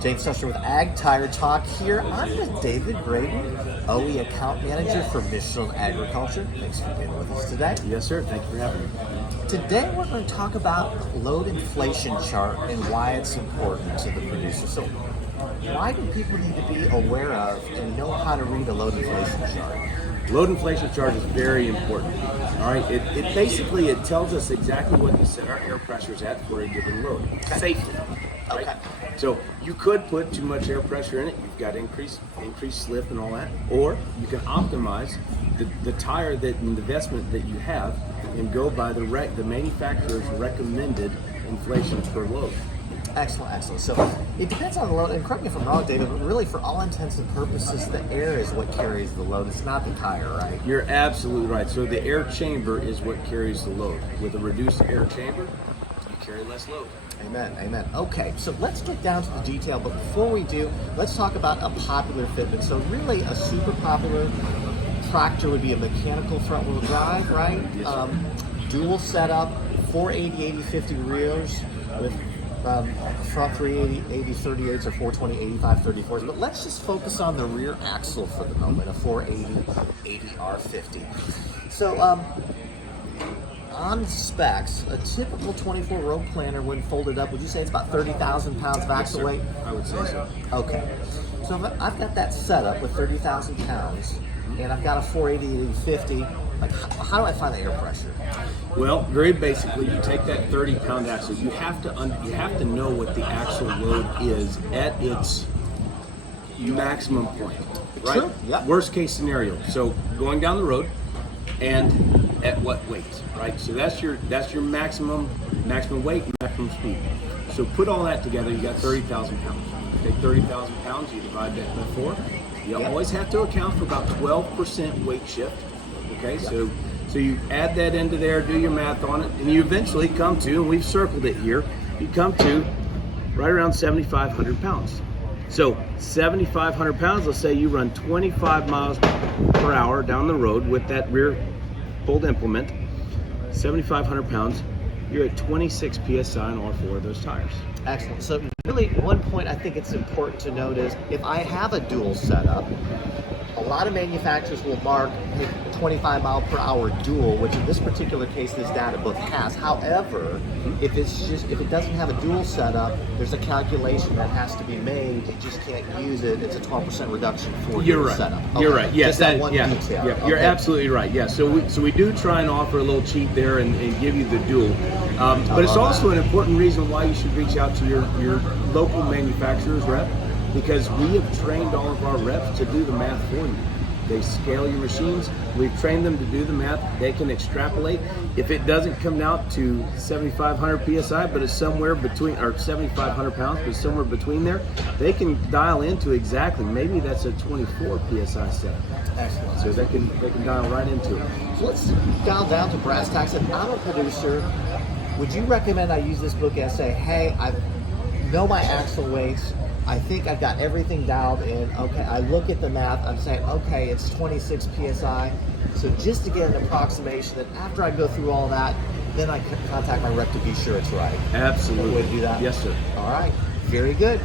James Suster with Ag Tire Talk here. I'm with David Graden, OE Account Manager for Michelin Agriculture. Thanks for being with us today. Yes, sir. Thank you for having me. Today we're going to talk about load inflation chart and why it's important to the producer. So why do people need to be aware of and know how to read a load inflation chart? Load inflation chart is very important. All right, it basically tells us exactly what to set our air pressures at for a given load. Safely. Right? Okay. So you could put too much air pressure in it. You've got increased slip and all that, or you can optimize the tire and the investment that you have and go by the manufacturer's recommended inflation per load. Excellent, excellent. So it depends on the load, and correct me if I'm wrong, David, but really for all intents and purposes, the air is what carries the load. It's not the tire, right? You're absolutely right. So the air chamber is what carries the load. With a reduced air chamber, you carry less load. Amen, amen. Okay, so let's get down to the detail, but before we do, let's talk about a popular fitment. So really a super popular tractor would be a mechanical front wheel drive, right? Yes, Dual setup, 480, 80, 50 rears with front 380, 38s or 420, 85, 34s. But let's just focus on the rear axle for the moment, a 480, 80R50. So, on specs, a typical 24-row planter when folded up, would you say it's about 30,000 pounds of axle weight? I would say so. Okay. So if I've got that set up with 30,000 pounds, and I've got a 480, 50, like how do I find the air pressure? Well, very basically, you take that 30-pound axle. You have to know what the axle load is at its maximum point, right? Sure. Yep. Worst case scenario. So going down the road, and at what weight, right? So that's your maximum weight, maximum speed. So put all that together, you got 30,000 pounds. You take 30,000 pounds, you divide that by 4. You always have to account for about 12% weight shift. Okay, so you add that into there, do your math on it, and you eventually come to, and we've circled it here, you come to right around 7,500 pounds. So 7,500 pounds, let's say you run 25 miles per hour down the road with that rear pulled implement, 7,500 pounds, you're at 26 PSI on all 4 of those tires. Excellent. So really one point I think it's important to note is if I have a dual setup, a lot of manufacturers will mark 25 mile per hour dual, which in this particular case this data book has. However, if it doesn't have a dual setup, there's a calculation that has to be made. You just can't use it. It's a 12% reduction for your setup. Okay. You're right. Yes, just that one detail. Yeah, you're absolutely right. Yeah, so we do try and offer a little cheat there and give you the dual, but it's also an important reason why you should reach out to your local manufacturer's rep, because we have trained all of our reps to do the math for you. They scale your machines. We've trained them to do the math. They can extrapolate. If it doesn't come out to 7,500 PSI, but it's somewhere between, or 7,500 pounds, but somewhere between there, they can dial into exactly, maybe that's a 24 PSI setup. Excellent. So they can dial right into it. So let's dial down to brass tacks. If I'm a producer, would you recommend I use this book and say, hey, I know my axle weights, I think I've got everything dialed in. Okay, I look at the math, I'm saying, okay, it's 26 PSI. So just to get an approximation, that after I go through all that, then I can contact my rep to be sure it's right. Absolutely. Would you do that? Yes, sir. All right, very good.